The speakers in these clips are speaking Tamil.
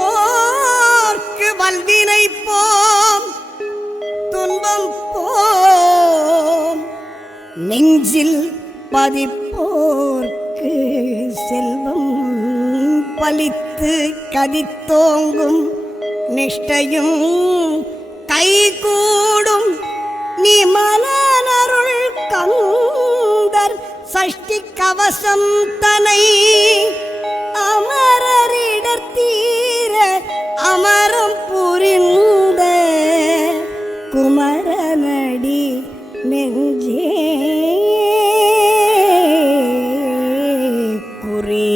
துதிப்போர்க்கு வல்வினை போம் துன்பம் போம் நெஞ்சில் பதிப்போர்க்கு செல்வம் பலித்து கதித்தோங்கும் நிஷ்டையும் கைகூடும் நீ மலனருள் கந்தர் சஷ்டி கவசம் தனை அமரரிடத்தீர அமரம் புரிந்த குமரனடி நெஞ்சே குறி.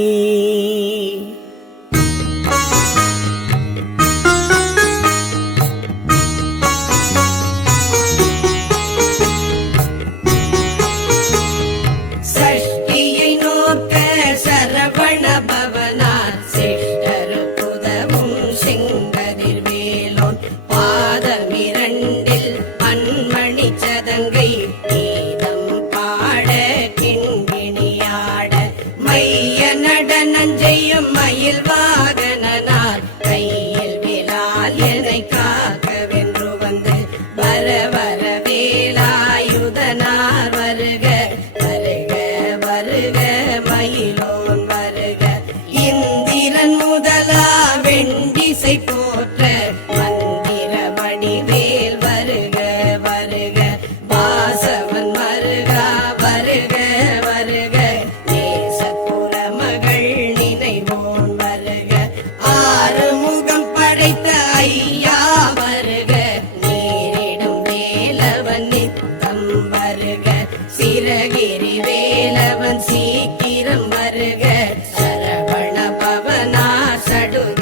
நஞ்செய்யும் மயில் வாகனார் கையில் விலால் என்னை காக்க வென்று வந்து வர வர வேலாயுதனார் வருக வருக வருக மயிலோன் வருக இந்திரன் முதலா வெண்டிசை போற்ற மந்திர வடிவேல் வருக வருக வாசவன் வருகா வருக வருக ஐயா வருக நீரிடும் வேலவன் நித்தம் வருக சிறகிரி வேலவன் சீக்கிரம் வருக சரவண பவனா சடுக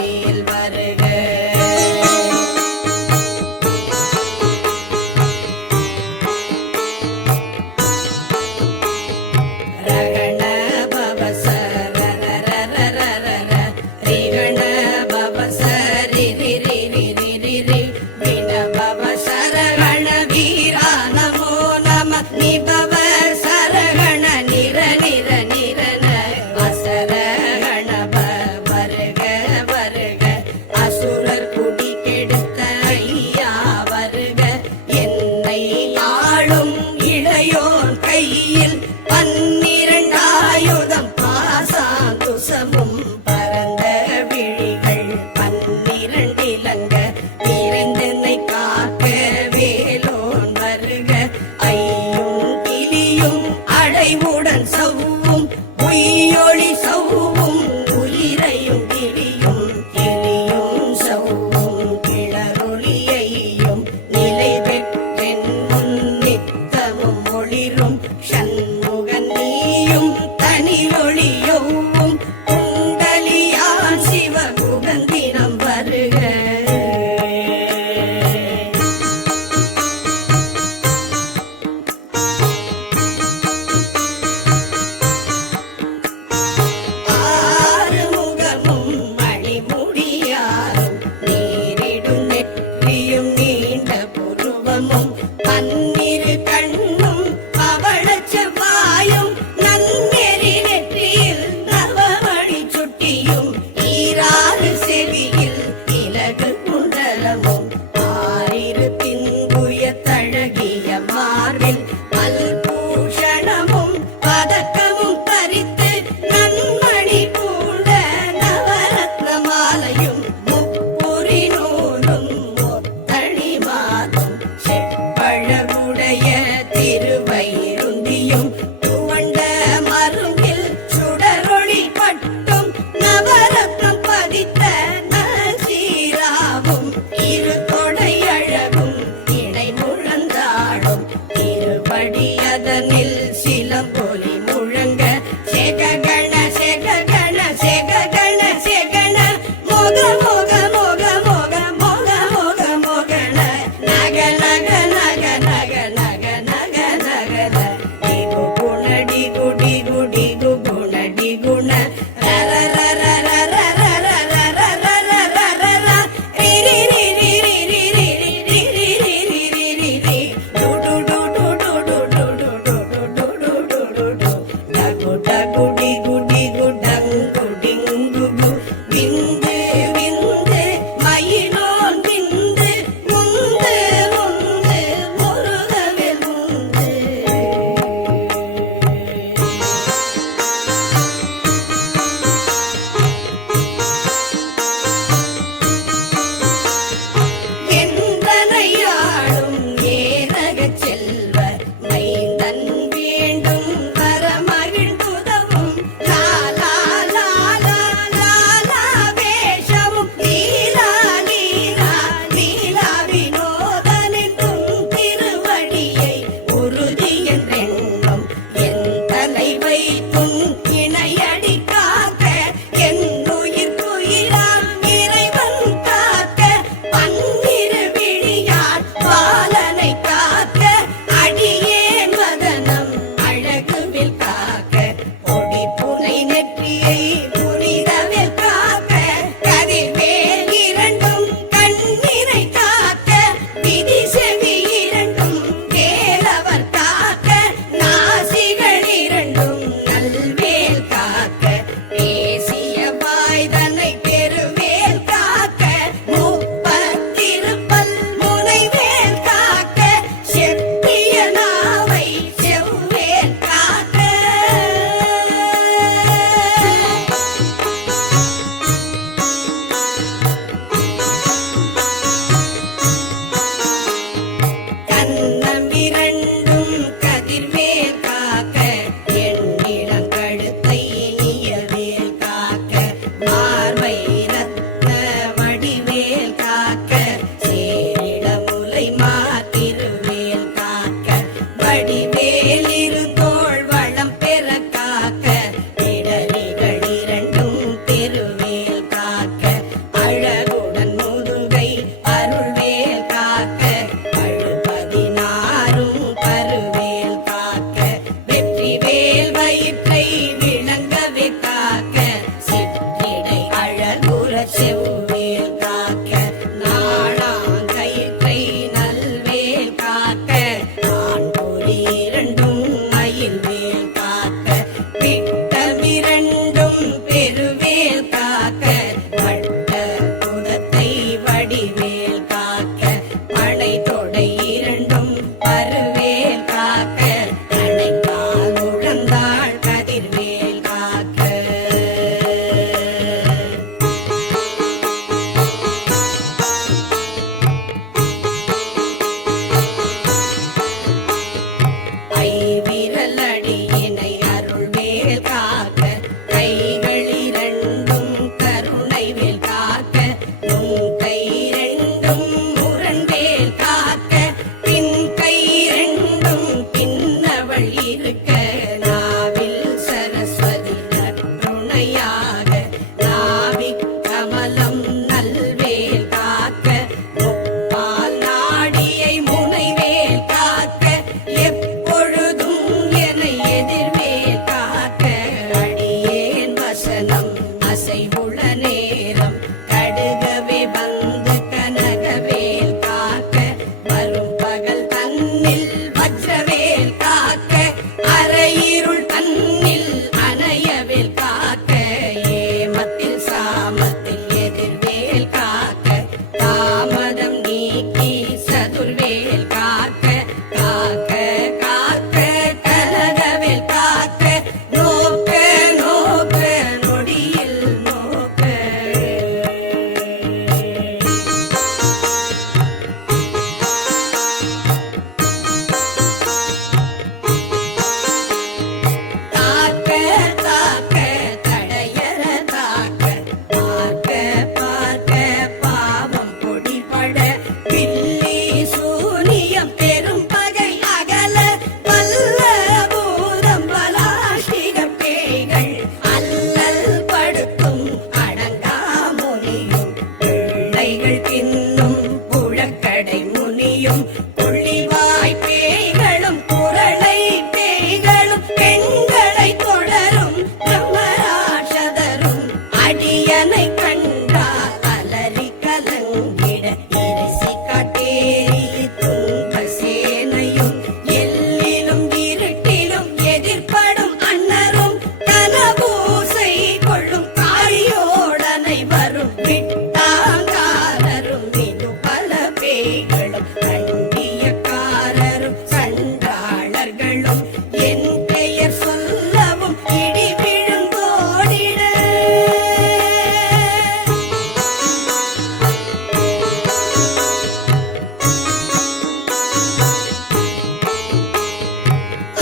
விட்டாங்காரரும் இது பல பேய்களும் கண்டியக்காரரும் சண்டாளர்களும் என் பெயர் சொல்லவும் இடி விழுந்தோடிட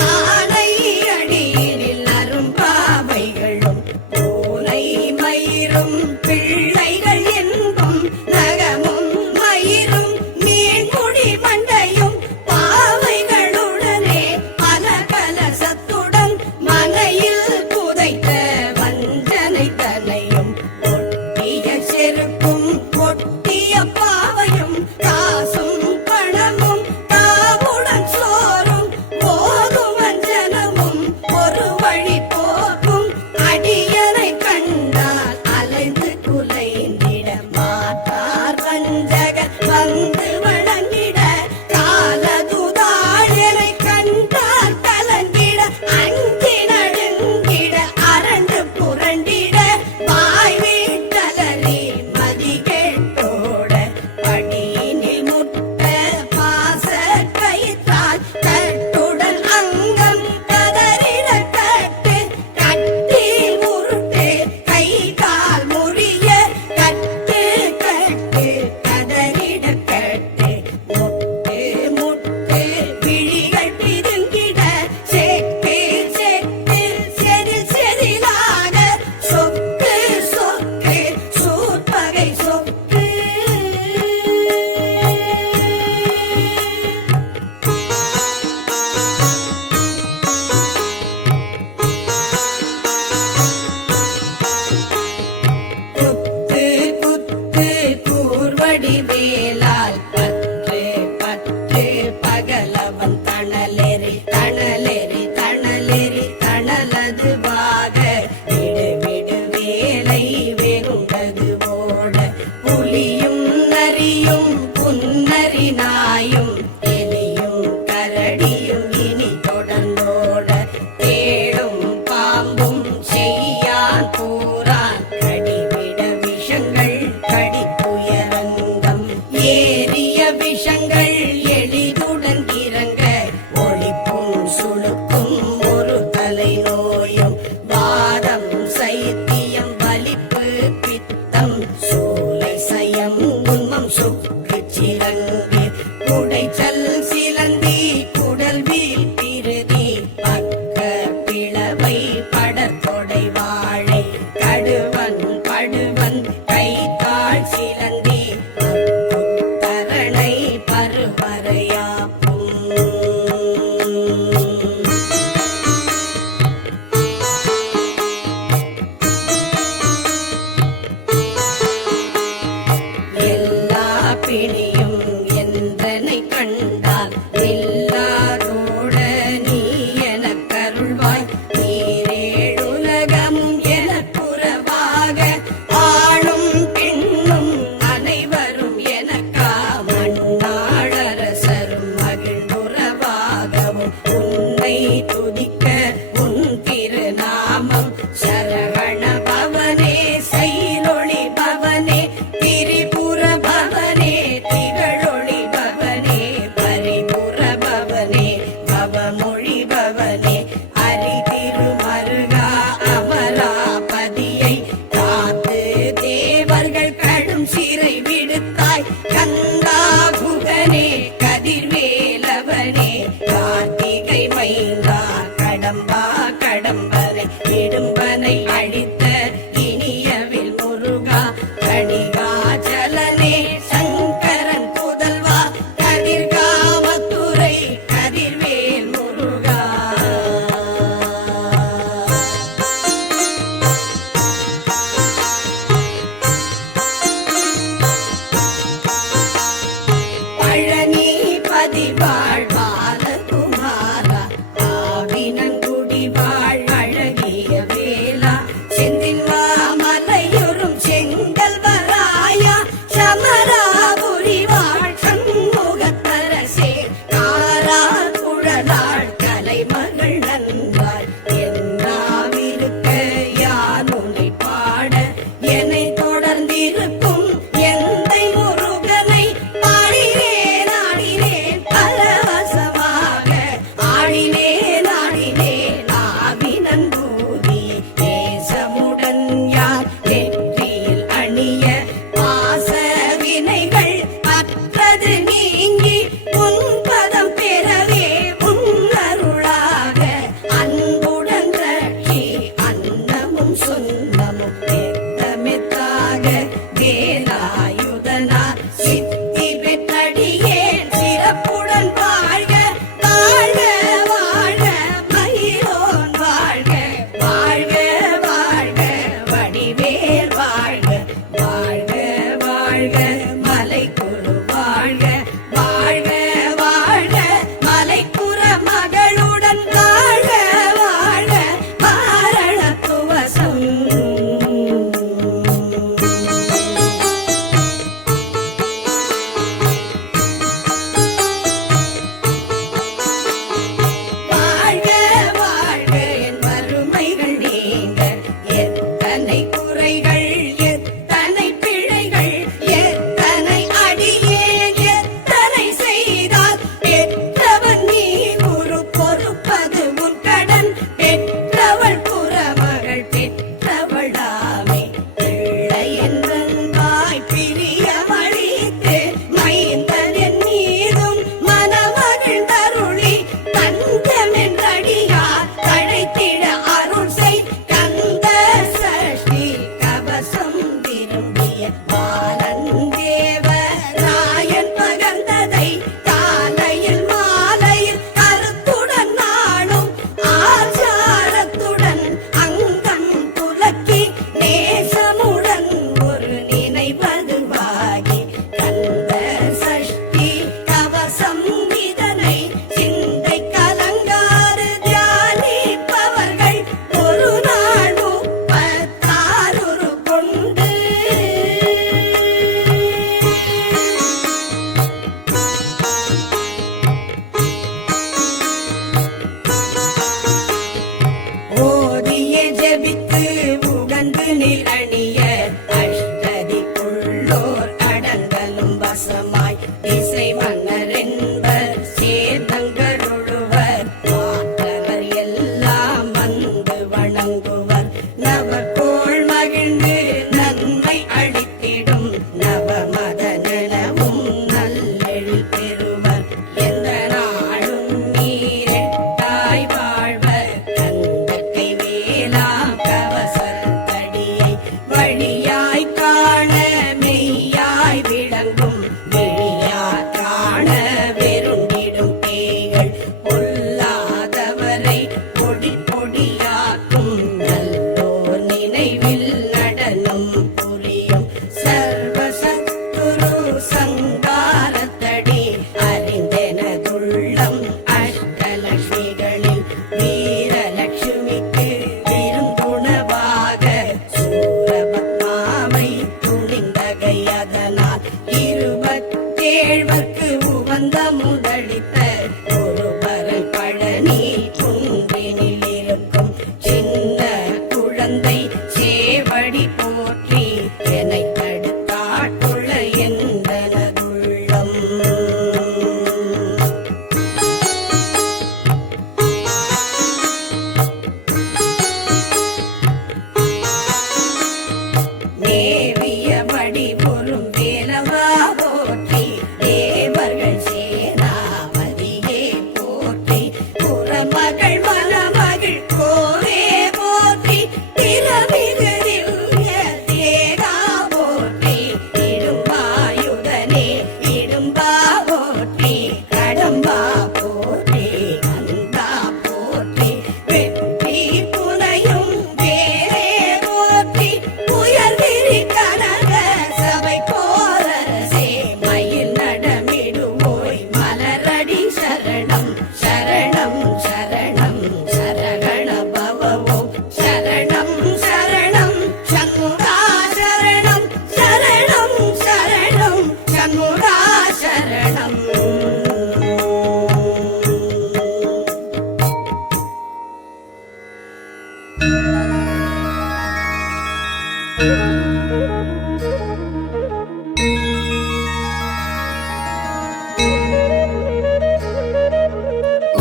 ஆனை அடியினில் அரும்பாவைகளும் பூனை மயிரும் பிள்ளைகள் என்பும் நகமும் மயிரும் மீன்முடி மண்டையும் பாவைகளுடனே அலகலசத்துடன் மனையில் புதைத்த வஞ்சனை தனையும் ஒட்டிய செருப்பும் ஒட்டிய பாவையும் காசும் பணமும் தாவுடன் சோறும் போதும் வஞ்சனமும் ஒரு வழி போக்கும் அடியனை கண்டால் அலைந்து குலைந்திட மாட்டார் வஞ்சகர் வந்து வழங்கிட காலதுதாழனை கண்டால் கலங்கிட அஞ்சி நடுங்கிட அரண்டு புரண்டிட வாய் வீட்டலறி மதி கேட்டோட படியினில் முட்ட பாச கயிற்றால் கட்டுடன் அங்கம் கதறிட கட்டு கட்டி உருட்டு கை கால் முறிய கட்டு கட்டு கதறிட கட்டு முட்டு முட்டு விழிகள் பிதுங்கிட செக்கு செக்கு செதில் செதிலாக சொக்கு சொக்கு சூர்பகை சொக்கு குத்து குத்து கூர்வடி வேலால் பற்று பற்று பகலவன் தணலெறி தணலெறி தணலெறி தணலதுவாக விடு விடு வேலை வெறுண்டது ஓட புலியும் நரியும் புன்னரி நாயும் எலியும் கரடியும் இனி தொடர்ந்தோட தேடும் பாம்பும் செய்யான் பூரான் கடிவிட விஷங்கள் கடிப்புயரங்கம் ஏறிய விஷங்கள் எளிதுடன் இறங்க ஒளிப்பும் சுளுக்கும் ஒரு தலை நோயும் வாதம் சைத்தியம் வலிப்பு பித்தம் சூலை சயம் உன்மம் சுக்கு சிறங்கு குடைச்சல் சிலந்தி குடல் வீல் திருதி பக்க பிளவை படத்தொடை வாழை கடுவன் படுவன் கைத்தாள் சிலந்தி தரணை பருவரையாப்பும் எல்லா பிணியும் எந்தனை கண்டால் நில்லாதோட நீ எனக்கருள்வாய் நீரேழுலகமும் எனக்குறவாக ஆளும் பெண்ணும் அனைவரும் எனக்கா மண்ணாளரசரும் மகிழ்ந்துறவாகவும் உன்னை துதிக்க உன் திருநாமம் சரவண பவனே சைலொளி பவனே திரிபுர பவனே திகழொளி பவனே பரிபுர பவனே பவமொழி பவனே ஹரி திருமருகா அமராபதியை காத்து தேவர்கள் கடும் சிறை விடுத்தாய் கந்தா குகனே கதிர்வேலவனே கார்த்திகை மைந்தா கடம்பா கடம்பனை இடும்பனை அழித்த இனியவில் முருகா கணிகாச்சலனே சங்கரன் புதல்வா கதிர்காமத்துறை கதிர்வேல் முருகா பழனி பாலன் தேவராயன் பகர்ந்ததை காலையில் மாலையில் கருத்துடன் நாளும் ஆச்சாரத்துடன் அங்கம் துலக்கி நேசமுடன் ஒரு நினைவதுவாகி கந்த சஷ்டி கவசம் இதனை சிந்தை கலங்காறு தியானிப்பவர்கள் ஒரு நாள் 36 கொண்டு ஓதிய ஜெபித்து உகந்து நிலணிய அஷ்டதிக்குள்ளோர் அடங்கலும் வசமாய் இசை மன்னர் என்பர் சேதங்களொழுவர் மாற்றவர் எல்லாம் வந்து வணங்குவர் நவக்கோள் மகிழ்ந்து நன்மை அளித்திடும் நவமதனமும் நல்லெழில் பெறுவர் எந்த நாளும் நீரெட்டாய் வாழ்வர் கந்தக்கை வேலாம் கவசத்தடியை வழியாய் காண மெய்யாய் விளங்கும் விழியார் காண வெருண்டிடும் பேய்கள் பொல்லாதவரை பொடி பொடியாக்கும் நல்லோர் நினைவில் நடனம் புரியும் சர்வசத்துரு சங்காரத்தடி அறிந்தெனதுள்ளம் அஷ்டலட்சுமிகளில் வீரலட்சுமிக்கு விருந்துணவாக சூரபத்மாவை துணிந்தகை அதனால் 27 உவந்த முதளித்த ஒருவரன் பழனி குன்றினில் இருக்கும் சின்ன குழந்தை சேவடி போற்றி என்னை தடுத்தாட்கொள்ள எந்தனதுள்ளம் மேவிய வடிவொரும் வேலவா போற்றி தேவர்கள் சேனாபதியே போற்றி புறமகள் மணமகள் கோவே போற்றி திறமிகு திவ்ய தேகா போற்றி இடும்பாயுதனே இடும்பா போற்றி கடம்பா போற்றி கந்தா போற்றி வெற்றி புனையும் வேரே போற்றி உயர்விரி கனக சபை போரரசே மயில் நடமிடுவோய் மலரடி சரணம் சரணம் சரணம் சரகண பவவோம் சரணம் சரணம் சண்முகா சரணம் சரணம் சரணம் சண்முகா சரணம்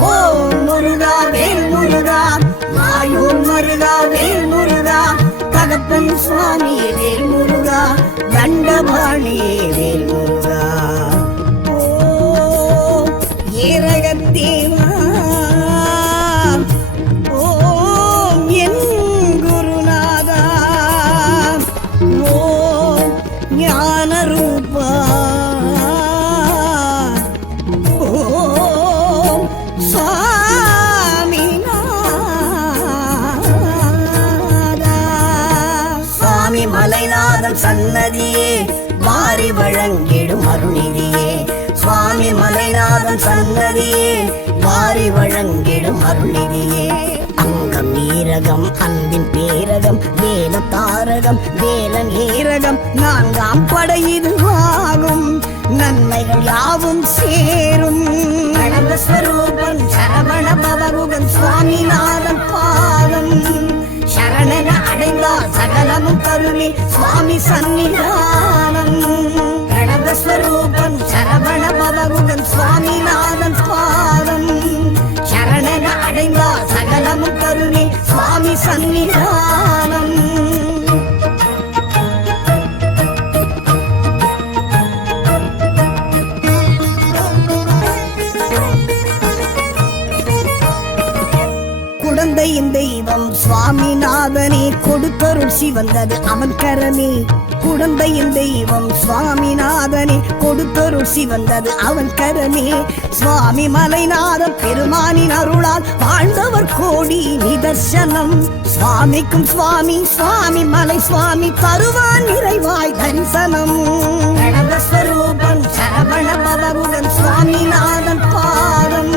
ஓம் முருகா வேல் முருகா மாயூர் முருகா வேல் முருகா தகப்பன் சுவாமி வேல் முருகா தண்டபாணி வேல் முருகா ஓம் ஏரகத்தேவா ஓம் என் குருநாதா ஓம் ஞானரூபா ஓம் சுவாமிநாதா சுவாமி மலைநாதன் சன்னதியே வாரி வழங்கிடும் அருள்நிதியே சுவாமி மலைநாதன் சன்னதியே வாரி வழங்கிடும் அருள்நிதியே அங்கம் நீரகம் அன்பின் பேரகம் வேல தாரகம் வேலன் ஏரகம் 4ஆம் படை இதுவாகும் நன்மைகள் யாவும் சேரும் கடம்பஸ்வரூபன் சரவண பவகுகன் சுவாமிநாதன் பாதம் சரணன அடைந்தால் சகலமும் கருளி சுவாமி சன்னிதானம் கடம்பஸ்வரூபன் சரவண பவகுகன் சுவாமிநாதன் பாதம் சரணன அடைந்தால் சகலமும் கருளி சுவாமி சன்னிதானம் குழந்தையின் தெய்வம் சுவாமிநாதனே கொடுத்தருள் சிவந்தது அவன் கரமே. குழந்தையின் தெய்வம் சுவாமிநாதனே கொடுத்தருள் சிவந்தது அவன் கரமே. சுவாமி மலைநாதன் பெருமானின் அருளால் வாழ்ந்தவர் கோடி நிதர்சனம். சுவாமிக்கும் சுவாமி சுவாமி மலை சுவாமி தருவான் நிறைவாய் தரிசனம். கணவஸ்வரூபம் சரவண பவகுடன் சுவாமிநாதன் பாதம்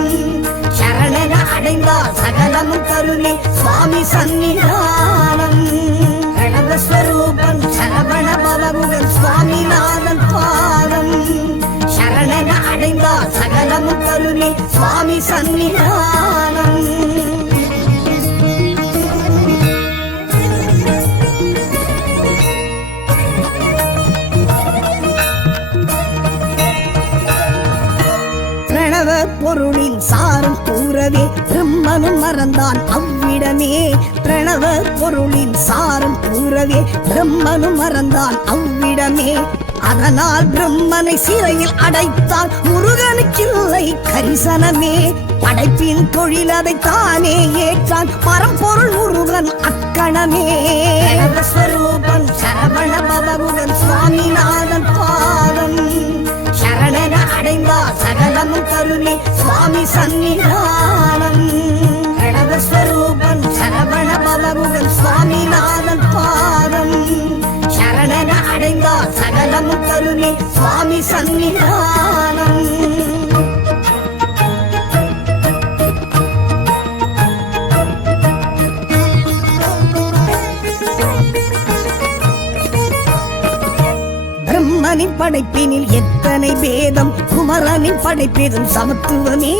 சரணன அடைந்தால் சகலமும் கருணை சுவாமி சன்னிதானம். கணவஸ்வரூபம் சரவண பவகுடன் சுவாமிநாதன் பாதம் சரணன அடைந்தால் சகலமும் கருணை சுவாமி சன்னிதானம். பொருளின் சாரம் கூறவே பிரம்மனும் மறந்தான் அவ்விடமே. பிரணவ பொருளின் சாரம் கூறவே பிரம்மனும் மறந்தான் அவ்விடமே. அதனால் பிரம்மனை சிறையில் அடைத்தால் முருகனுக்கில்லை கரிசனமே. படைப்பின் தொழில் அதை தானே ஏற்றான் பரம்பொருள் முருகன் அக்கணமே. ஸ்வரூபம் சரவண பவகுடன் சுவாமிநாதன் பாதம் சரணன அடைந்தால் சகலமும் கருணை சுவாமி சன்னிதானம். கணவஸ்வரூபம் சரவண பவகுடன் சுவாமிநாதன் பாதம் சரணன அடைந்தால் சகலமும் கருணை சுவாமி சன்னிதானம். பிரம்மனின் படைப்பினில் எத்தனை பேதம் குமரனின் படைப்பேதும் சமத்துவமே.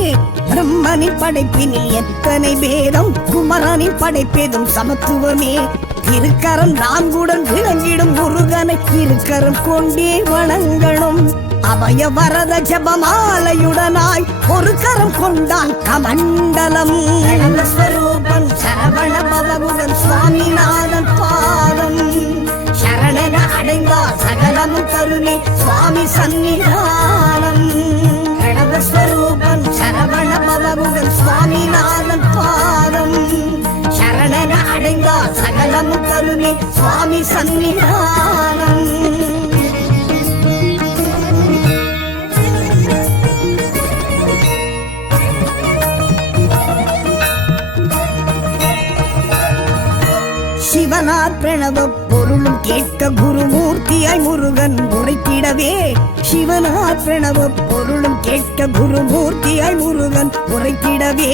பிரம்மனின் படைப்பினில் எத்தனை பேதம் குமரனின் படைப்பேதும் சமத்துவமே. திருக்கரம் நான்குடன் விளங்கிடும் முருகனை இருக்கரம் கொண்டே வணங்கணும். அபய வரத ஜபமாலையுடனாய் ஒரு கரம் கொண்டான் கமண்டலம். ஸ்வரூபம் சரவண பவகுடன் சுவாமிநாதன் பாதம் சரணன அடைந்தால் சகலமும் கருணை சுவாமி சன்னிதானம். கணவஸ்வரூபம் சரவண பவகுடன் சுவாமிநாதன் பாதம் சரணன அடைந்தால் சகலமும் கருணை சுவாமி சன்னிதானம். சிவனார் பிரணவ பொருளும் கேட்க குருமூர்த்தியாய் முருகன் உரைத்திடவே. சிவனார் பிரணவ பொருளும் கேட்க குருமூர்த்தியாய் முருகன் உரைத்திடவே.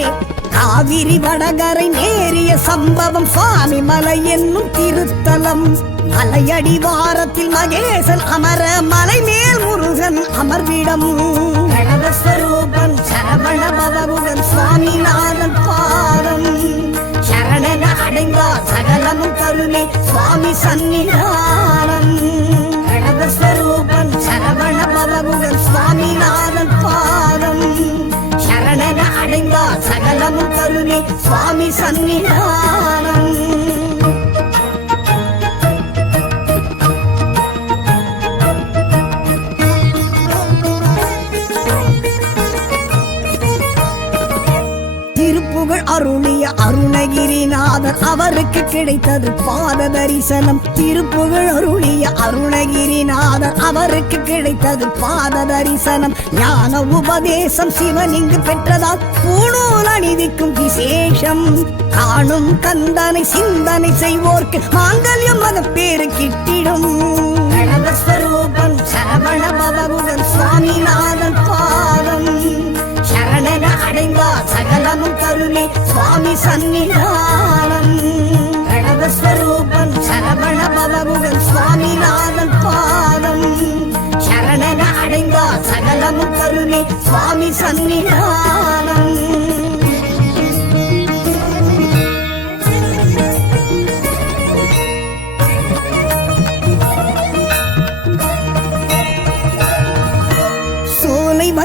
காவிரி வடகரை நேரிய சம்பவம் சுவாமி மலை என்னும் திருத்தலம். மலையடிவாரத்தில் மகேசன் அமர மலை மேல் முருகன் அமர்விடம். கணவஸ்வரூபம் சரவண பவகுடன் சுவாமிநாதன் பாதம் சரணன அடைந்தால் சகலமும் கருணை சுவாமி சன்னிதானம். கணவஸ்வரூபம் சரவண பவகுடன் சுவாமிநாதன் பாதம் சரணன அடைந்தால் சகலமும் கருணை சுவாமி சன்னிதானம். அருளிய அருணகிரிநாதர் அவருக்கு கிடைத்தது பாத தரிசனம். திருப்புகழ் அருளிய அருணகிரிநாதர் அவருக்கு கிடைத்தது பாத தரிசனம். ஞான உபதேசம் சிவன் இங்கு பெற்றதால் பூணூல் அணிவிக்கும் விசேஷம். காணும் கந்தனை சிந்தனை செய்வோர்க்கு மாங்கல்யம் மகப்பேறு கிட்டிடும். கணவஸ்வரூபம் சரவண பவகுடன் சுவாமிநாதன் பாதம் சரணன அடைந்தால் சகலமும் கருணை சுவாமி சன்னிதானம். கணவஸ்வரூபம் சரவண பவகுடன் சுவாமிநாதன் பாதம் சரணன அடைந்தால் சகலமும் கருணை சுவாமி சன்னிதானம்.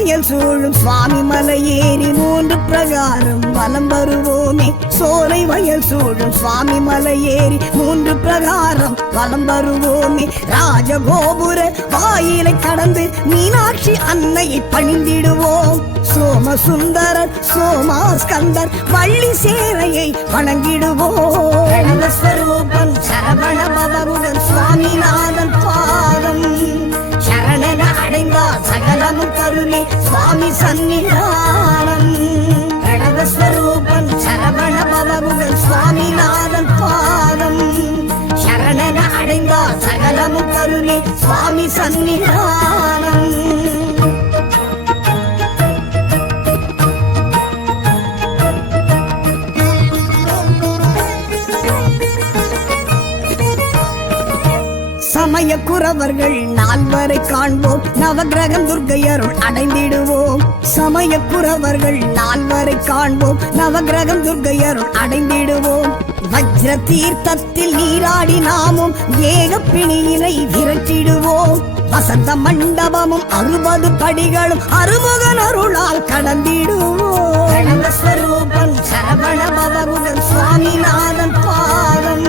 வயல் சூழும் சுவாமி மலை ஏறி 3 பிரகாரம் வலம் வருவோமே. சோலை வயல் சூழும் சுவாமி மலை ஏறி 3 பிரகாரம் வலம் வருவோமே. ராஜகோபுர வாயிலை கடந்து மீனாட்சி அன்னையை பணிந்திடுவோம். சோமசுந்தரர் சோமாஸ்கந்தர் வள்ளி சேனையை வணங்கிடுவோம். ஸ்வரூபம் சரவண பவகுடன் சுவாமிநாதன் பாதம் சரணன அடைந்தார் சகலமும் கருணை சுவாமி சன்னிதானம். பிரணவஸ்வரூபம் சரவண பவகுடன் சுவாமிநாதன் பாதம் சரணன அடைந்தார் சகலமும் கருணை சுவாமி சன்னிதானம். சமய குறவர்கள் 4 காண்போம். நவகிரகம் துர்க்கை அருள் அடைந்திடுவோம். சமய குறவர்கள் 4 காண்போம். நவகிரகம் துர்க்கை அருள் அடைந்திடுவோம். வஜ்ர தீர்த்தத்தில் நீராடி நாமும் ஏக பிணியினை விரட்டிடுவோம். வசந்த மண்டபமும் 60 படிகளும் அருமுகன் அருளால் கடந்திடுவோம். ஸ்வரூபம் சரவண பவகுடன் சுவாமிநாதன் பாதம்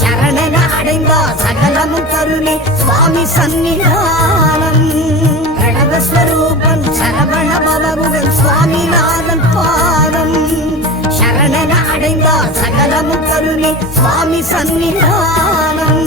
சரணன அடைந்தார் சகலமும் கருணை சுவாமி சன்னிதானம். பிரணவஸ்வரூபம் சரவண பவகுடன் சுவாமிநாதன் பாதம் சரணன அடைந்தார் சகலமும் கருணை சுவாமி சன்னிதானம்.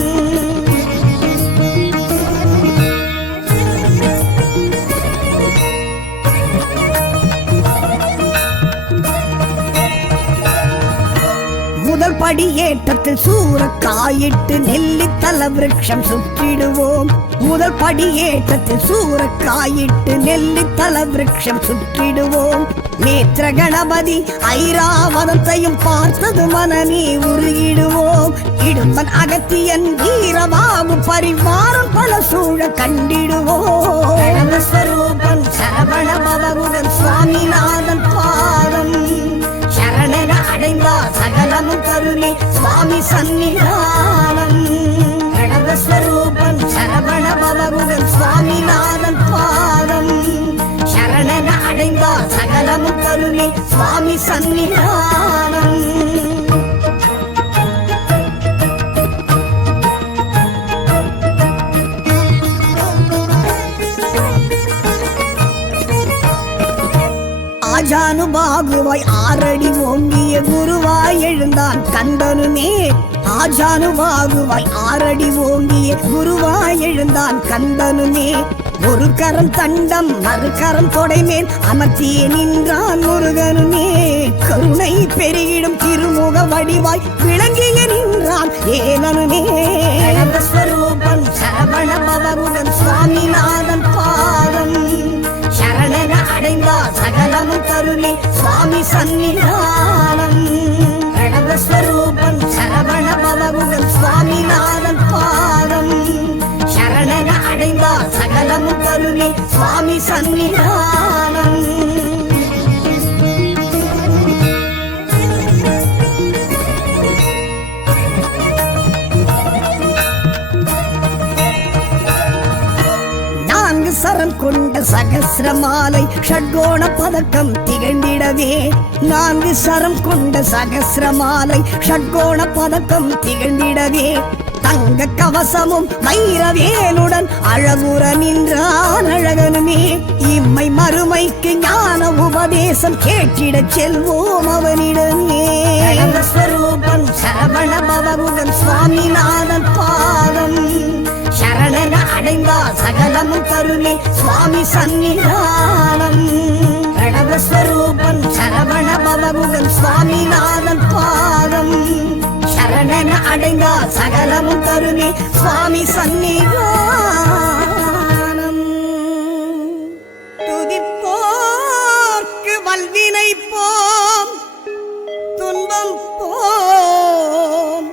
முதல் படி ஏற்றத்தில் சூரக்காயிட்டு நெல்லித்தல விருட்சம் சுற்றிடுவோம். முதல் படி ஏற்றத்தில் சூரக்காயிட்டு நெல்லித்தல விருட்சம் சுற்றிடுவோம். நேத்திர கணபதி ஐராவதத்தையும் பார்த்தது மனநீ உருகிடுவோம். இடும்பன் அகத்தியன் வீரபாபு பரிவாரம் பல சூழ கண்டிடுவோம். ஸ்வரூபம் சரவண பவகுடன் சுவாமிநாதன் பாதம் சரணன அடைந்தார் சகலமும் கருணை சுவாமி சன்னிதானம். பிரணவஸ்வரூபம் சரவண பவகுடன் சுவாமிநாதன் பாதம் சரணன அடைந்தார் சகலமும் கருணை சுவாமி சன்னிதானம். ஆஜானுபாகுவாய் 6 அடி ஓங்கிய குருவாய் எழுந்தான் கந்தனுமே. ஆஜானுபாகுவாய் 6 அடி ஓங்கிய குருவாய் எழுந்தான் கந்தனுமே. ஒரு கரம் தண்டம் மறு கரம் தொடைமேல் அமர்த்தியே நின்றான் முருகனுமே. கருணை பெருகிடும் திருமுக வடிவாய் விளங்கிய நின்றான் ஏனனுமே. ஸ்வரூபம் சரவண பவகுடன் சுவாமிநாதன் பாதம் சரணன அடைந்தார் சகலமும் கருணை சுவாமி சன்னிதானம். பிரணவஸ்வரூபம் சரவண பவகுடன் சுவாமிநாதன் பாதம் சரணன அடைந்தார் சகலமும் கருணை சுவாமி சன்னிதானம். சரம் கொண்ட சகஸ்ரமாலை ஷட்கோண பதக்கம் திகழ்ந்திடவே. 4 சரம் கொண்ட சகஸ்ரமாலை ஷட்கோண பதக்கம் திகழ்ந்திடவே. தங்க கவசமும் வைரவேலுடன் அழகுற நின்றான் அழகனுமே. இம்மை மறுமைக்கு ஞான உபதேசம் கேட்டிடச் செல்வோம் அவனிடமே. ஸ்வரூபம் சரவண பவகுடன் சுவாமிநாதன் பாதம் சரணன அடைந்தார் சகலமும் கருணை சுவாமி சன்னிதானம். பிரணவஸ்வரூபம் சரவண பவகுடன் சுவாமிநாதன் பாதம் சரணன அடைந்தார் சகலமும் கருணை சுவாமி சன்னிதானம். துதிப்போர்க்கு வல்வினை போம் துன்பம் போம்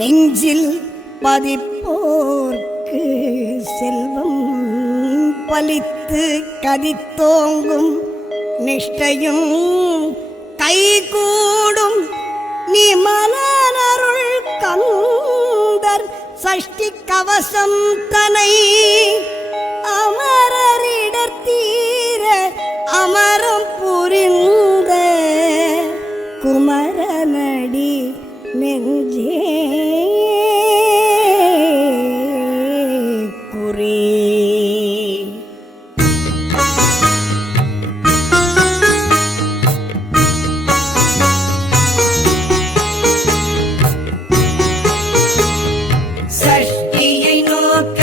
நெஞ்சில் பதிப்போர்க்கு செல்வம் பலித்து கதித்தோங்கும் நிஷ்டையும் கைகூடும் நிமலனருள் கந்தர் சஷ்டி கவசம் தனை அமரரிடத்தீ புரி. சஷ்டியை நோக்க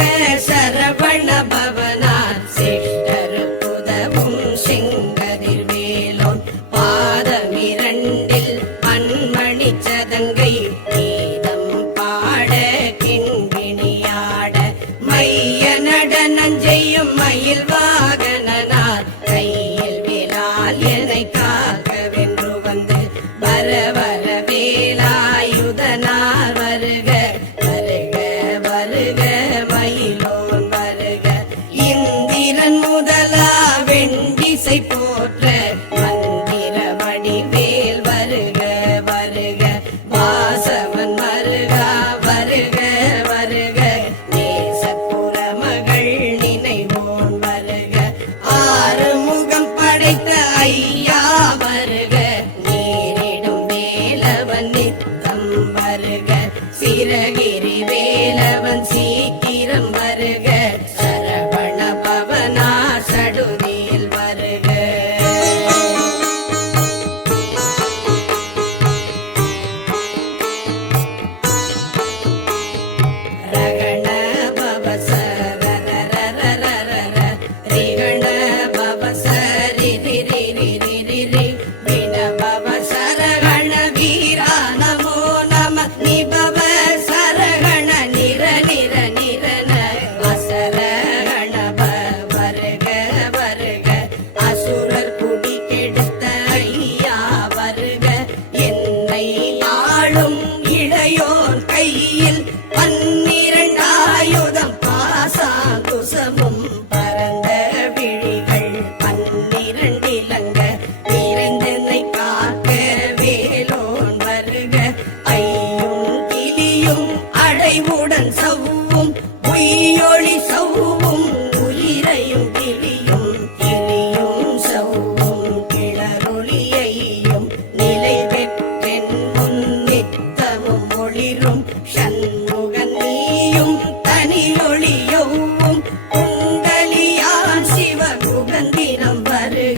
சரவண பவனார் சிஷ்டருக்குதவும் செங்கதிர் வேலோன் பாதமிரண்டில் பன்மணி சதங்கை கீதம் பாட கிண்கிணியாட மைய நடனம் செய்யும் மயில் வாகனனார் கையில் வேலால் என்னை காக்கவென்று வந்து வர வர வேலாயுதனார் வருக வருக வருக மயிலோன் வருக இந்திரன் முதலா வெண்டிசை போற்ற மந்திர வடிவேல் வருக வருக வாசவன் வருகா வருக வருக நேசப்புற மகள் நினைவோன் வருக ஆறு முகம் படைத்த ஐயா வருக நீரிடும் வேலவன் நித்தம் வருக சிரகிரி வேலவன் சீக்கிரம் வருக சரவண பவனா சடுதியில் வருக ரகண பவசரரரரரரர ரிகண பவசரிரிரிரிரிரி வின பவசரகண வீரா நமோ நம நிபவ சரகண நிர நிர நிரன அசரகண வருக வருக அசுரர் குடி கெடுத்த ஐயா வருக என்னை ஆளும் இளையோன் கையில் பன்னிரண்டாயுதம் பாசாங்குசமும் பரந்த விழிகள் பன்னிரண்டிலங்க நிறைந்தென்னை காக்க வேலோன் வருக ஐயும் கிளியும் அடைவுடன் சவ்வும் பொய்யொளி சவ்வும் உயிரையும் கிளியும் கிளியும் சவ்வும் கிளரொளியையும் நிலை பெற்றென் முன் நித்தமும் ஒளிரும் சண்முகன் நீயும் தனியொளியவும் குண்டலியான் சிவகுகந்திரம் வருக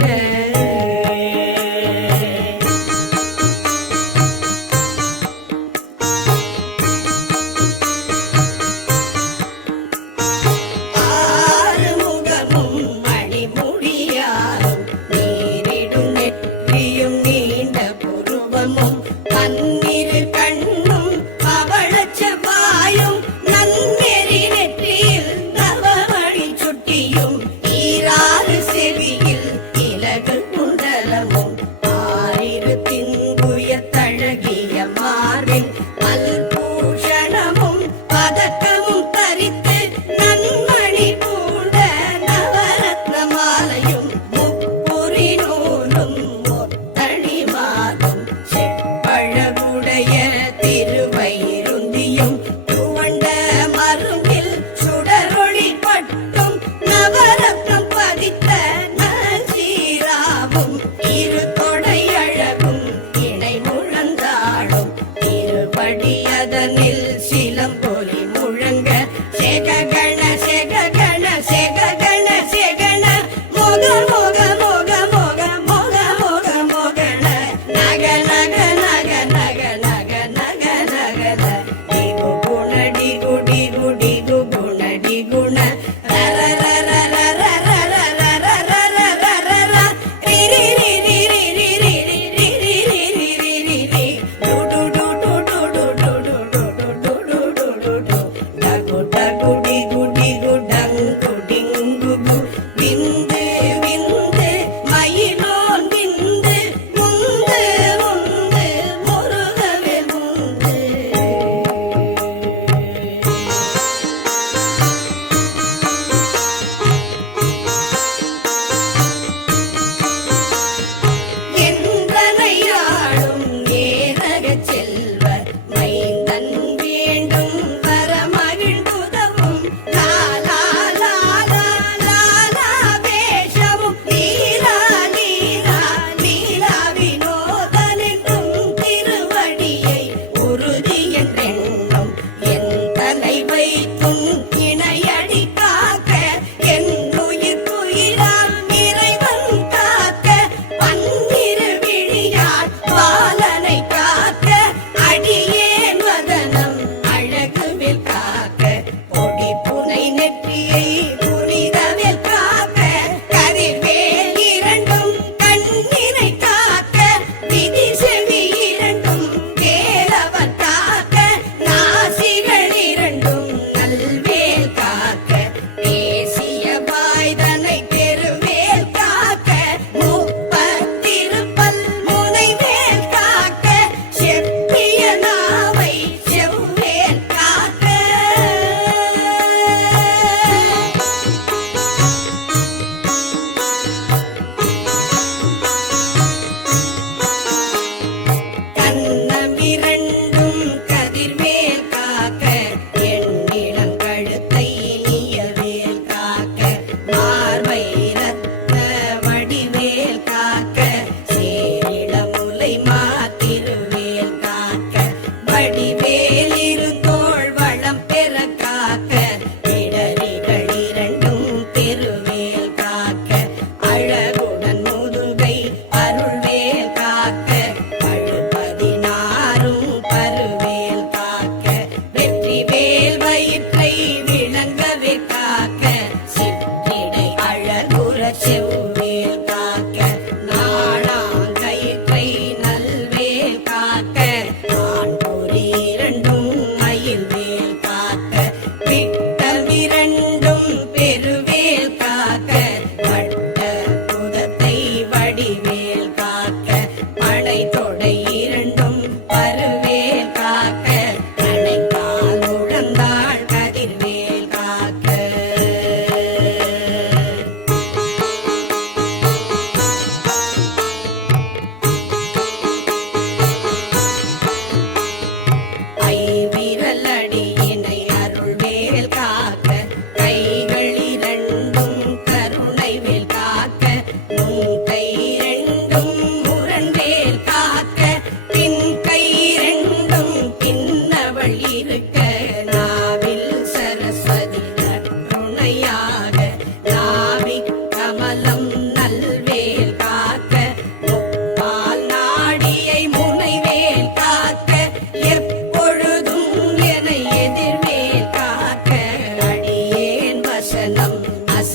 ஆறுமுகமும் மணிமுடியாரும் நீரிடும் நெற்றியும் நீண்ட புருவமும் பன்னிரு கண்ணும் அவளச்ச வாயும் நன்னெறி நெற்றியில் நவமணி சுட்டியும் ஈராறு செவியில் இலகு குண்டலமும் ஆறிரு திங்குய தழகிய மார்பில் அல்பூஷணமும் பதக்கமும் தரித்து நன்மணி பூண்ட நவரத்ன மாலையும் முப்புரி நூலும் முத்தணிமாலும் செப்பழகுடைய திருவயிருந்தியும் துவண்ட மருங்கில் சுடரொளி பட்டும் நவரத்னம் பதித்த நசீராவும் இரு தொடை அழகும் இணை முழந்தாளும் திருபடியதனில் சிலம்பொலி முழங்க செககண செககண செககண செகண மோக மோக மோக மோக மோக மோக மோகண நக நக நக நக நக நக நக டிகு குண டிகு டிகு டிகு குண டிகுண ரர ரர ரர ரர ரர ரர ரர ரி ரி ரி ரி ரி ரி ரி ரி ரி ரி ரி ரி ரி டு டு டு டு டு டு டு டு டு டு டு டு டு டு டகு டகு டிகு டிகு டங்கு டிங்கு கு விந்து விந்து மயிலோன் விந்து முந்து முந்து முருகவே முந்து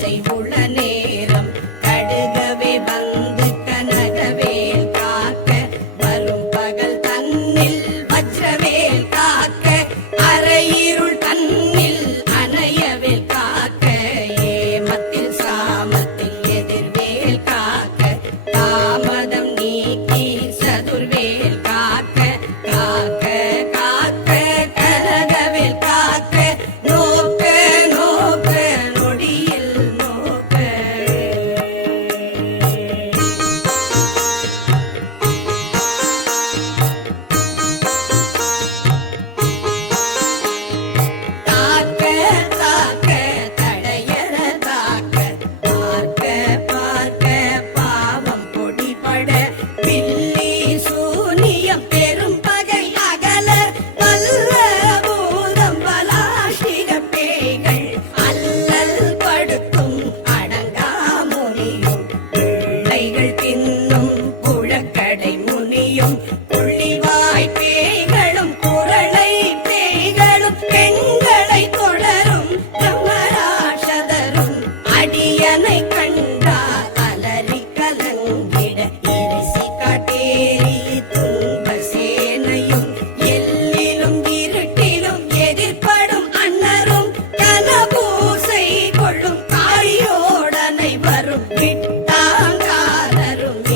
ஆசை உள நேரம் கடுகவே வந்து கனகவேல் காக்க வரும் பகல் தன்னில் வஜ்ரவேல் காக்க அரையிருள் தன்னில் அணையவேல் காக்க ஏமத்தில் சாமத்தில் எதிர்வேல் காக்க தாமதம் நீக்கி சதுர்வேல் காக்க காக்க காக்க கனகவேல் காக்க நோக்க நோக்க நொடியில் நோக்க தாக்க தாக்க தடையற தாக்க பார்க்க பார்க்க பாவம் பொடிபட பில்லி சூனியம் பெரும் பகை அகல வல்ல பூதம் பலாஷிக பேய்கள் அல்லல் படுத்தும் அடங்கா முனியும் பிள்ளைகள் தின்னும் புழக்கடை முனியும் புள்ளிவாய் பேய்களும் குரளை பேய்களும் பெண்களை தொடரும் பிரம்மராஷதரும் அடியனை கண்டால் அலறி கலங்கிட இரிசி காட்டேரி துன்ப சேனையும் எல்லிலும் இருட்டிலும் எதிர்ப்படும் அன்னரும் கனபூசை கொள்ளும் காளியோடனை வரும் விட்டாங்காரரும்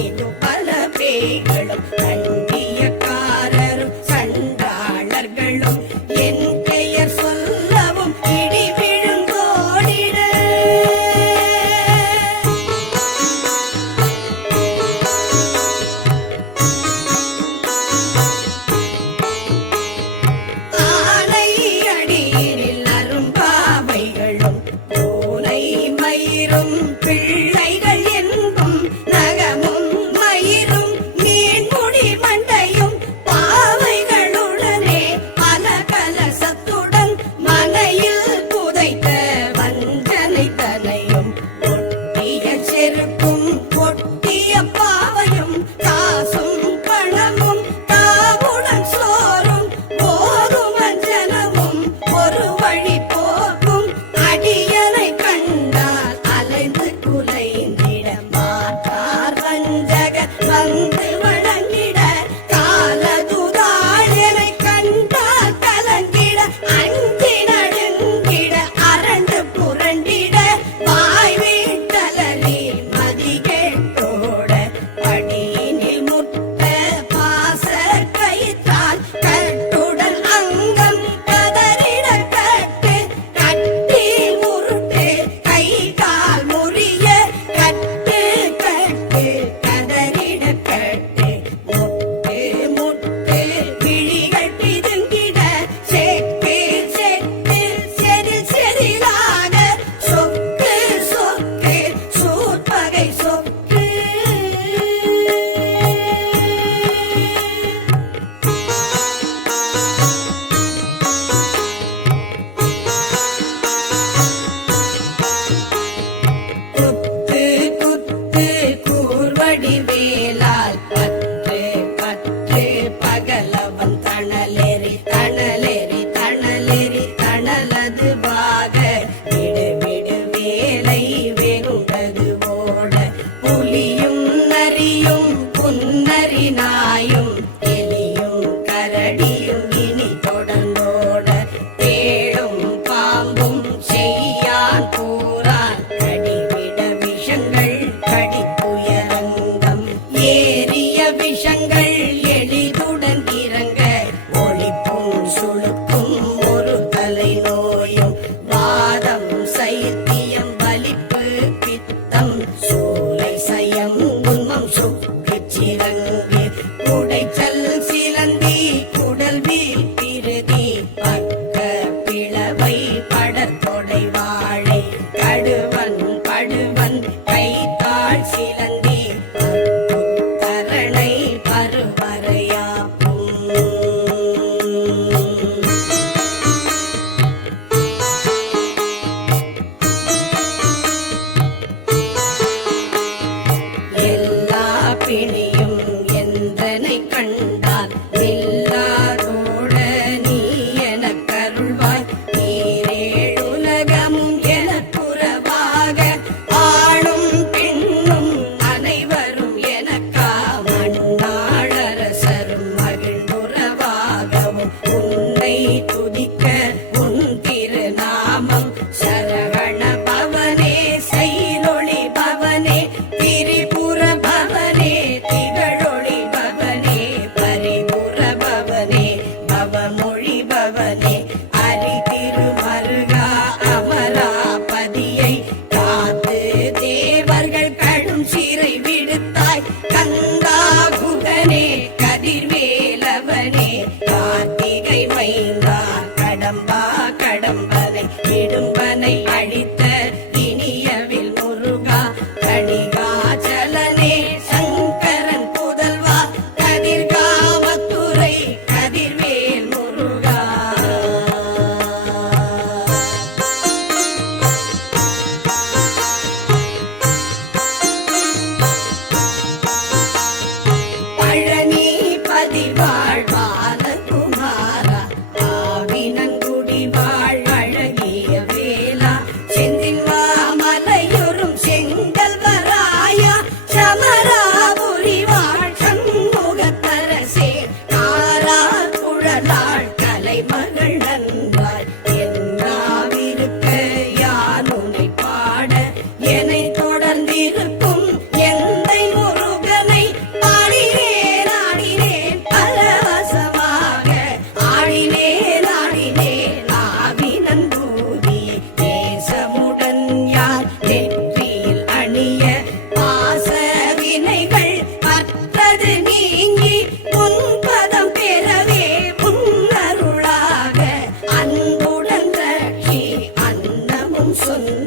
இது பல பேய்களும் கண்டியக்காரரும் சண்டாளர்களும் என் பெயர் சொல்லவும் இடி விழுந்தோடிட ஆனை அடியினில் அரும்பாவைகளும் பூனை மயிரும் பிள்ளைகள் என்பும் நகமும் மயிரும் நீன்முடி மண்டையும் பாவைகளுடனே பல கலசத்துடன் மனையில் புதைத்த வஞ்சனை தனையும் ஒட்டிய செருக்கும் ஒட்டிய பாவையும் காசும் பணமும் தாவுடன் சோறும் போரும் அஞ்சனமும் ஒரு வழி போக்கும் அடியனை கண்டால் அலைந்து குலைந்து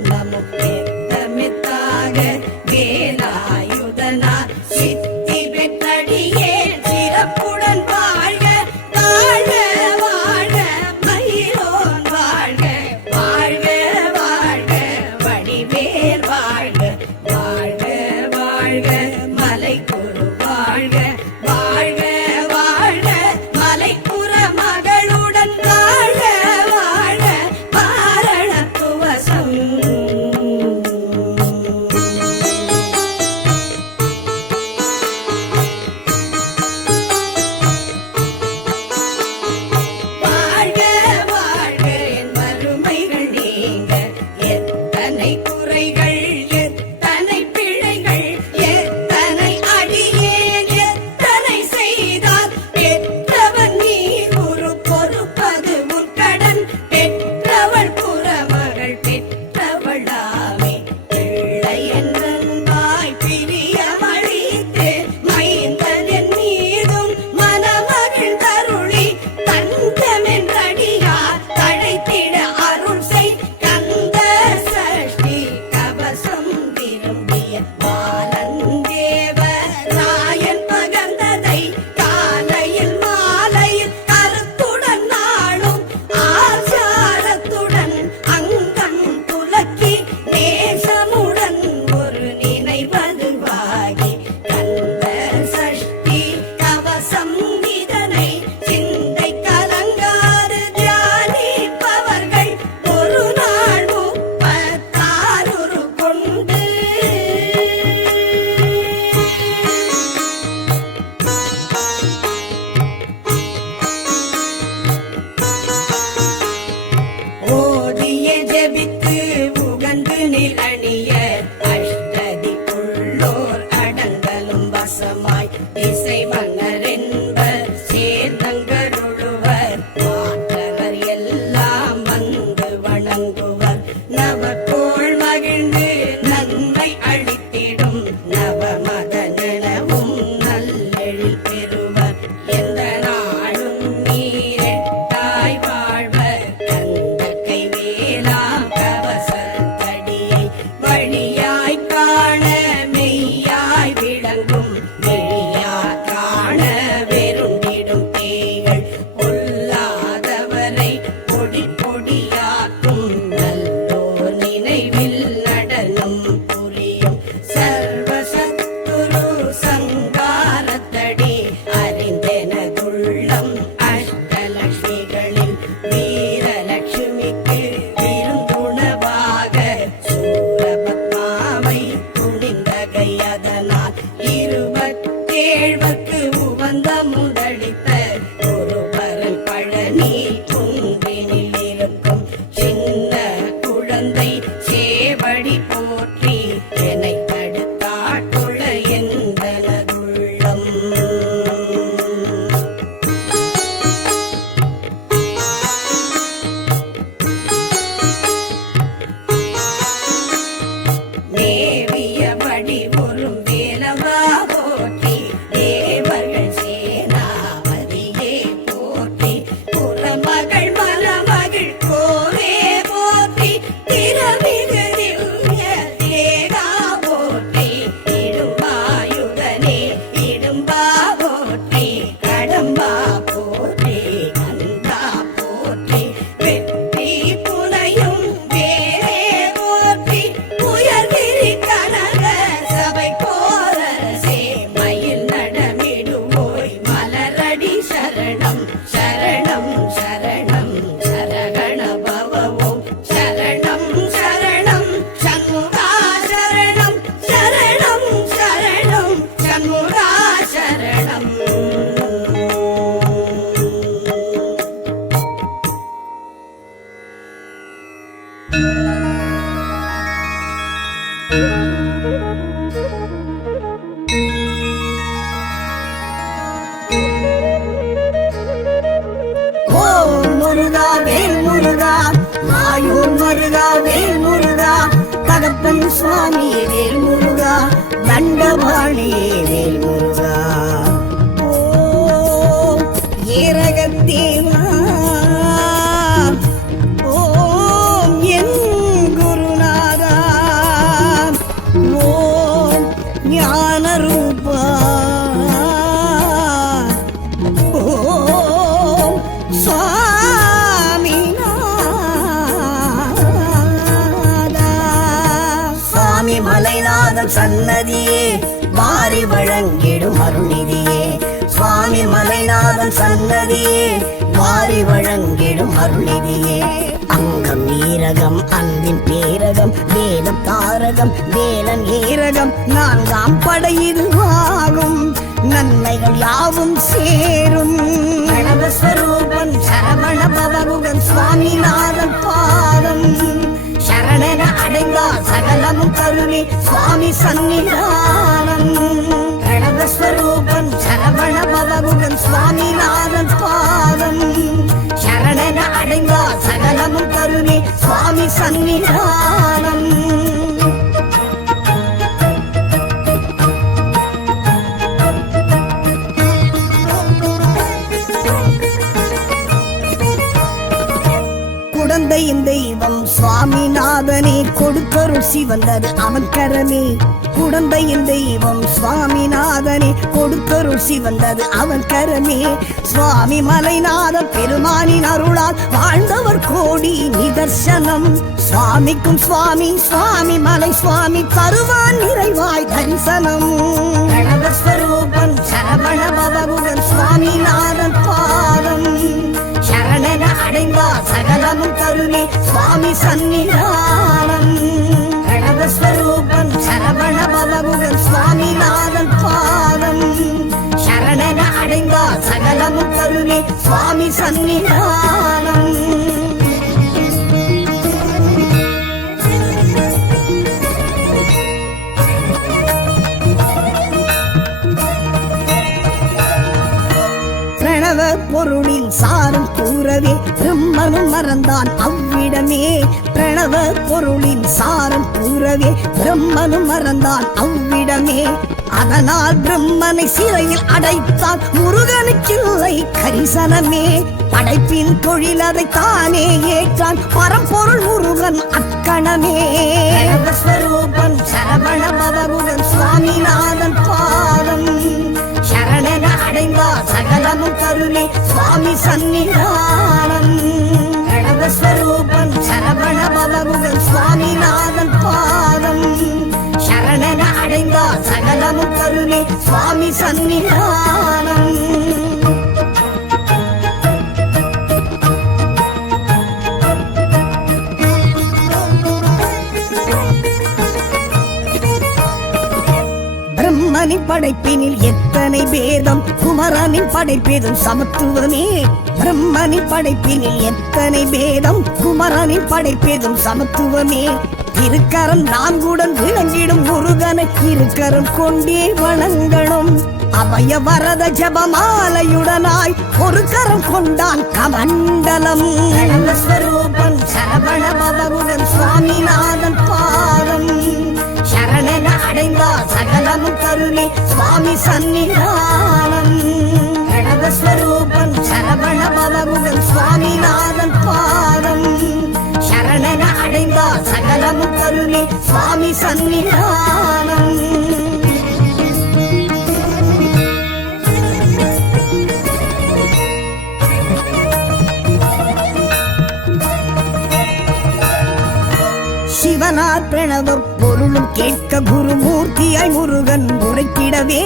ஜன்மமும் மெத்தமெத்தாக வேலாயுதனார் சித்தி பெற்றடியே சிறப்புடன் வாழ்க வாழ்க வாழ்க மயிலோன் வாழ்க வாழ்க வாழ்க வடிவேல் வாழ்க வாழ்க வாழ்க மலைக்குரு வாழ்க வாழ்க வாழ்க மலைப்புற மகளுடன் வாழ்க வாழ்க பாரணத்துவசம் வாழ்க வாழ்க என் வறுமைகள் நீங்க எத்தனை குறைகள் எத்தனை பிழைகள் எத்தனை அடியேன் எத்தனை செய்தால் பெற்றவன் நீ ஒரு பொறுப்பது உன் கடன் பெற்றவள் புறமகள் பெற்றவளாமே பிள்ளை என்றன்பாய் பிரியமளித்து மைந்தன் என் மீதும் மனமகிழ் தருளி தஞ்சமென்றடியார் தழைத்திட அருள் செய் கந்த சஷ்டி கவசம் விரும்பிய பாலந்தேவ ராயன் பகர்ந்ததை காலையில் மாலையில் கருத்துடன் நாளும் ஆச்சாரத்துடன் அங்கம் துலக்கி நேசமுடன் ஒரு நினைவதுவாகி கந்த சஷ்டி கவசம் இதனை சிந்தை கலங்காது தியானிப்பவர்கள் ஒரு நாள் 36 கொண்டு ஓதிய ஜெபித்து உகந்து நிலணிய அஷ்டதி உள்ளோர் அடங்கலும் வசமாய் இசை மன்னர் என்பர் சேர்ந்தங்கருளுவர் மாற்றவர் எல்லாம் வந்து வணங்குவர் நவக்கோள் மகிழ்ந்து நன்மை அளித்திடும் நவமதனவும் நல்லெழில் பெறுவர் எந்த நாளும் நீரெட்டாய் வாழ்வர் கந்த கைவேலா கவசத்தடியை வழியாய் காண மெய்யாய் விளங்கும் வெளியா காண வெருண்டிடும் பேய்கள் பொல்லாதவரை பொடி பொடியாக்கும் நல்லோர் நினைவில் நடனம் புரியும் சர்வசத்துரு சங்காரத்தடி அறிந்தெனதுள்ளம் அஷ்டலட்சுமிகளில் வீரலட்சுமிக்கு விருந்துணவாக சூரபத்மாவை துணிந்தகை அதனால் 27 உவந்த முதளித்த ஒருவரன் பழனி குன்றினில் இருக்கும் சின்ன குழந்தை சேவடி போற்றி என்னை தடுத்தாட்டுள்ள எந்தனதுள்ளம் மேவியபடி ஒரு வேலவா போற்றி தேவர்கள் சேனாபதியே போற்றி புறமகள் மலமகள் கோவே போற்றி திறமிகு திவ்ய தேகா போற்றி இடும்பாயுதனே இடும்பா போற்றி கடம்பா போற்றி கந்தா போற்றி வெற்றி புனையும் வேரே போற்றி உயர்விரி கனக சபை போரரசே மயில் நடமிடுவோய் மலரடி சரணம் சரணம் சரணம் சரகண பவவோம் சரணம் சரணம் சண்முகா சரணம் சரணம் சரணம் சண்முகா சரணம் ஓம் முருகா வேல் முருகா மாயூர் முருகா வேல் முருகா தகப்பன் சுவாமி வேல் முருகா தண்டபாணி வேல் முருகா ஓம் ஏரகத்தேவா ஓம் என் குருநாதா சுவாமி மலைநாதன் சன்னதியே வாரி வழங்கிடும் அருள்நிதியே சுவாமி மலைநாதன் சன்னதியே வாரி வழங்கிடும் அருள்நிதியே அங்கம் ஈரகம் அன்பின் பேரகம் வேதம் தாரகம் வேலன் ஏரகம் நான்காம் படையில் ஆகும் நன்மைகள் யாவும் சேரும் கணவஸ்வரூபன் சரவண பவகுகன் சுவாமிநாதன் பாதம் சரணன அடைந்தால் சகலமும் கருணை சுவாமி சன்னிதானம் கணவஸ்வரூபன் சரவண பவகுகன் சுவாமிநாதன் பாதம் சரணன அடைந்தால் சகலமும் கருணை சுவாமி சன்னிதானம் குடந்தையின் தெய்வம் சுவாமிநாதனே கொடுக்கருள் சிவந்தது அவன் கரமே குடந்தையின் தெய்வம் சுவாமிநாதனே கொடுக்கருள் சிவந்தது அவன் கரமே சுவாமி மலைநாத பெருமானின் அருளால் வாழ்ந்தவர் கோடி நிதர்சனம் சுவாமிக்கும் சுவாமி சுவாமி மலை சுவாமி தருவான் நிறைவாய் தரிசனம் கணவஸ்வரூபன் சரவண பவகுகன் சுவாமிநாதன் பாதம் சரணன அடைந்தால் சகலமும் கருணை சுவாமி சன்னிதானம் கணவஸ்வரூபன் சரவண பவகுகன் சுவாமிநாதன் பாதம் சரணன அடைந்தால் சகலமும் கருணை சுவாமி சன்னிதானம் பொருளின் சாரம் கூறவே பிரம்மனும் மறந்தான் அவ்விடமே பிரணவ பொருளின் சாரம் கூறவே பிரம்மனும் மறந்தான் அவ்விடமே அதனால் பிரம்மனை சிறையில் அடைத்தால் முருகனுக்கில்லை கரிசனமே படைப்பின் தொழில் அதை தானே ஏற்றான் பரம்பொருள் முருகன் அக்கணமே ஸ்வரூபன் சரவண பவகுகன் சுவாமிநாதன் பாதம் சரணன அடைந்தால் சகலமும் கருணை சுவாமி சன்னிதானம் கணவஸ்வரூபன் சரவண பவகுகன் சுவாமிநாதன் பாதம் சரணன அடைந்தால் சகலமும் கருணை சுவாமி சன்னிதானம் பிரம்மனின் படைப்பினில் எத்தனை பேதம் குமரனின் படைப்பேதும் சமத்துவமே பிரம்மனின் படைப்பினில் எத்தனை பேதம் குமரனின் படைப்பேதும் சமத்துவமே இருக்கரம் நான்குடன் விளங்கிடும் முருகனை இருக்கரம் கொண்டே வணங்கணும் அபய வரத ஜபமாலையுடனாய் ஒரு கரம் கொண்டான் கமண்டலம் ஸ்வரூபன் சரவண பவகுகன் சுவாமிநாதன் பாதம் சரணன அடைந்தால் சகலமும் கருணை சுவாமி சன்னிதானம் கணவஸ்வரூபன் சரவண பவகுகன் சுவாமிநாதன் பாதம் சரணன அடைந்தால் சகலமும் கருணை சுவாமி சன்னிதானம் சிவனார் பிரணவ பொருளும் கேட்க குருமூர்த்தியாய் முருகன் உரைக்கிடவே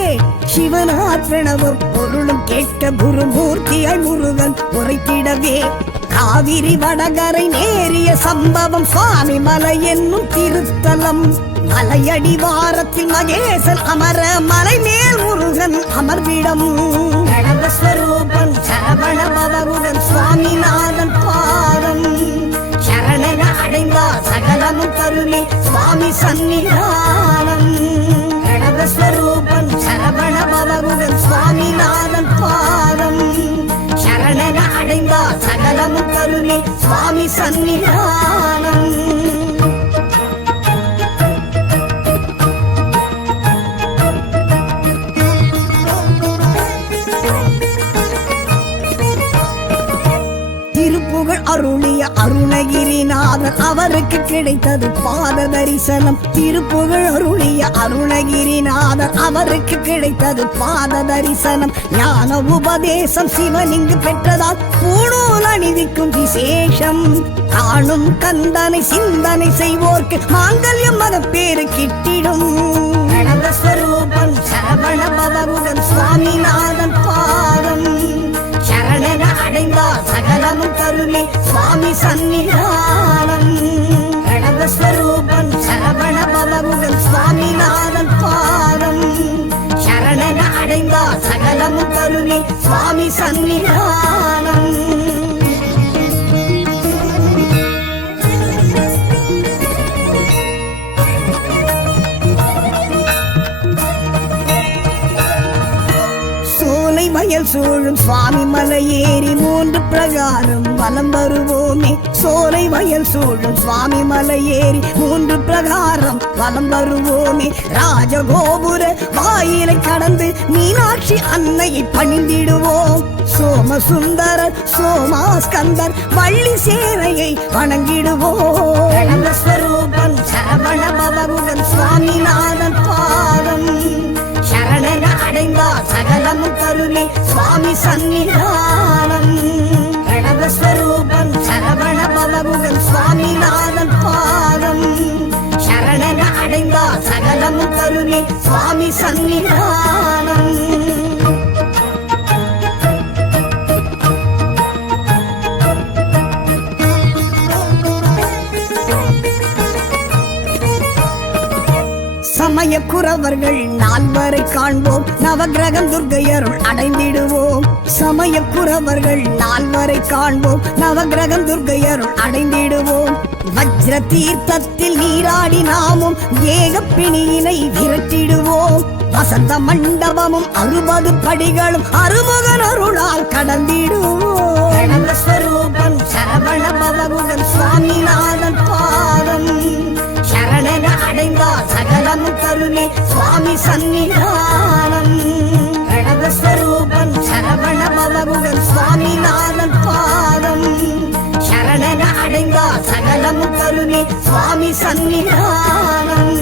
சிவனார் பிரணவ பொருளும் கேட்க குருமூர்த்தியாய் முருகன் உரைக்கிடவே காவிரி வடகரை நேரிய சம்பவம் சுவாமி மலை என்னும் திருத்தலம் மலையடிவாரத்தில் மகேசன் அமர மலை மேல் முருகன் அமர்விடம் கணவஸ்வரூபன் சரவண பவகுகன் சுவாமிநாதன் பாதம் சரணன அடைந்தால் சகலமும் கருணை சுவாமி சன்னிதானம் கணவஸ்வரூபன் சரவண பவகுகன் சுவாமிநாதன் பாதம் சரணன அடைந்தால் சகலமும் கருணை சுவாமி சன்னிதானம் அருளிய அருணகிரிநாத நாதர் அவருக்கு கிடைத்தது பாத தரிசனம். திருப்புகழ் அருளிய அருணகிரிநாதர் அவருக்கு கிடைத்தது பாத தரிசனம். ஞான உபதேசம் சிவனிங்கு பெற்றதால் பூணூல் அணிவிக்கும் விசேஷம். காணும் கந்தனை சிந்தனை செய்வோர்க்கு மாங்கல்யம் மகப்பேறு கிட்டிடும். ஸ்வரூபம் சரவண பவகுகன் சுவாமிநாதன் பாதம். சரணன அடைந்தால் சகலமும் தருமே சுவாமி சன்னிதானம். ஸ்வரூபம் சரவண பவகுகன் சுவாமிநாதன் பாதம். சரணன அடைந்தால் சகலமும் தருமே சுவாமி சன்னிதானம். வயல் சூழும் சுவாமி மலை ஏறி 3 பிரகாரம் வலம் வருவோமே. சோலை வயல் சூழும் சுவாமி மலை ஏறி 3 பிரகாரம் வலம் வருவோமே. ராஜகோபுர வாயிலை கடந்து மீனாட்சி அன்னையை பணிந்திடுவோம். சோமசுந்தரர் சோமாஸ்கந்தர் வள்ளி சேரையை வணங்கிடுவோம். ஸ்வரூபம் சரவண பவகுகன் சுவாமிநாதன் பாதம். சரணன அடைந்தால் சகலமும் தருமே சுவாமி சன்னிதானம். ஸ்வரூபம் சரவண பவகுகன் சுவாமிநாதன் பாதம். சரணன அடைந்தால் சகலமும் தருமே சுவாமி சன்னிதானம். சமய குறவர்கள் 4 காண்போம். நவகிரகம் துர்க்கையருள் அடைந்திடுவோம். சமய குறவர்கள் 4 காண்போம். நவகிரகம் துர்க்கையருள் அடைந்திடுவோம். வஜ்ர தீர்த்தத்தில் நீராடி நாமும் ஏகப்பிணியினை விரட்டிடுவோம். வசந்த மண்டபமும் 60 படிகளும் அருமுகன் அருளால் கடந்திடுவோம். ஸ்வரூபம் சரவண பவகுகன் சுவாமிநாதன் பாதம். சரணன அடைந்தால் சகலமும் தருமே சுவாமி சன்னிதானம். ஸ்வரூபம் சரவண பவகுகன் சுவாமிநாதன் பாதம். சரணன அடைந்தால் சகலமும் தருமே சுவாமி சன்னிதானம்.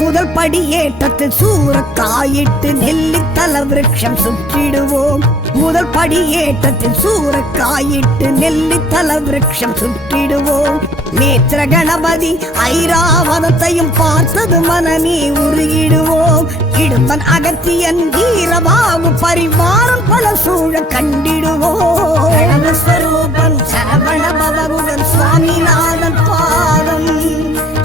முதல் படியேற்றத்தில் சூரக்காயிட்டு நெல்லித்தல விருட்சம் சுற்றிடுவோம். முதல் படியேற்றத்தில் சூரக்காயிட்டு நெல்லித்தல விருட்சம் சுற்றிடுவோம். நேத்திர கணபதி ஐராவதத்தையும் பார்த்தது மனமே உருகிடுவோம். இடும்பன் அகத்தியன் வீரபாகு பரிவாரம் பல சூழ கண்டிடுவோம். ஸ்வரூபம் சரவண பவகுகன் சுவாமிநாதன் பாதம்.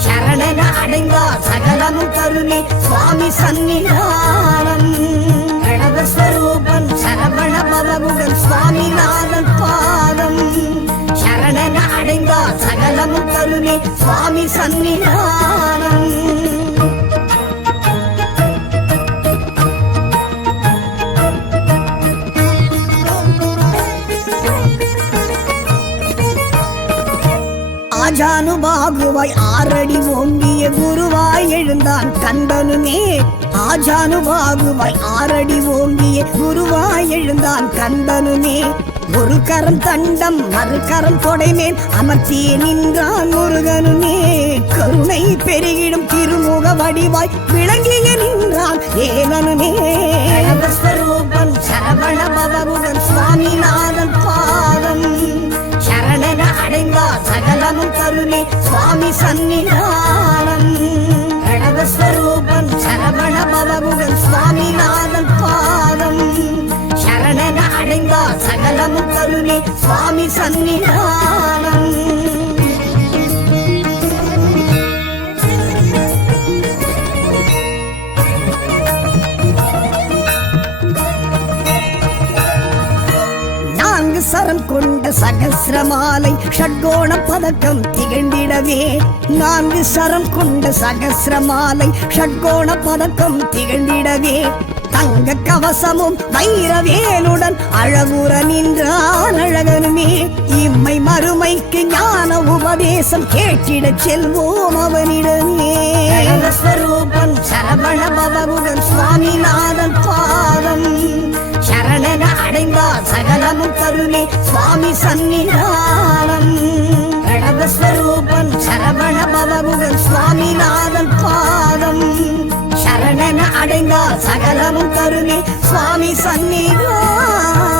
சரணன அடைந்தால் சகலமும் தருமே சுவாமி சன்னிதானம். ஸ்வரூபம் சரவண பவகுகன் சுவாமிநாதன் பாதம். சரணன அடைந்தால் சகலமும் தருமே சுவாமி சன்னிதானம். ஆஜானுபாகுவாய் 6 அடி ஓங்கிய குருவாய் எழுந்தான் கந்தனுமே. ஆஜானுபாகுவாய் 6 அடி ஓங்கிய குருவாய் எழுந்தான் கந்தனுமே. ஒரு கரம் தண்டம் மறுகரம் தொடைமேல் அமர்த்தியே நின்றான் முருகனுமே. கருணை பெருகிடும் திருமுக வடிவாய் விளங்கிய நின்றான் ஏலனுமே. ஸ்வரூபம் சரவண பவகுகன் சுவாமிநாதன் பாதம். சரணன அடைந்தால் சகலமும் தருமே சுவாமி சன்னிதானம். ஸ்வரூபம் சரவண பவகுகன் சுவாமிநாதன் பாதம். சரணன அடைந்தால் சகலமும் தருமே சுவாமி சன்னிதானம். சரம் கொண்ட சகஸ்ரமாலை ஷட்கோண பதக்கம் திகழ்ந்திடவே. 4 சரம் கொண்ட சகஸ்ரமாலை ஷட்கோண பதக்கம் திகழ்ந்திடவே. தங்க கவசமும் வைரவேலுடன் அழகுற நின்றான் அழகனுமே. இம்மை மறுமைக்கு ஞான உபதேசம் கேட்டிடச் செல்வோம் அவனிடமே. ஸ்வரூபன் சரவண பவகுடன் சுவாமிநாதன் பாதம் சரணன அடைந்தால் சகலமும் தருமே சுவாமி சந்நிதானம். ஸ்வரூபன் சரவண பவகுடன் சுவாமிநாதன் பாதம் சரணன அடைந்தால் சகலமும் தருமே சுவாமி சந்நிதானம்.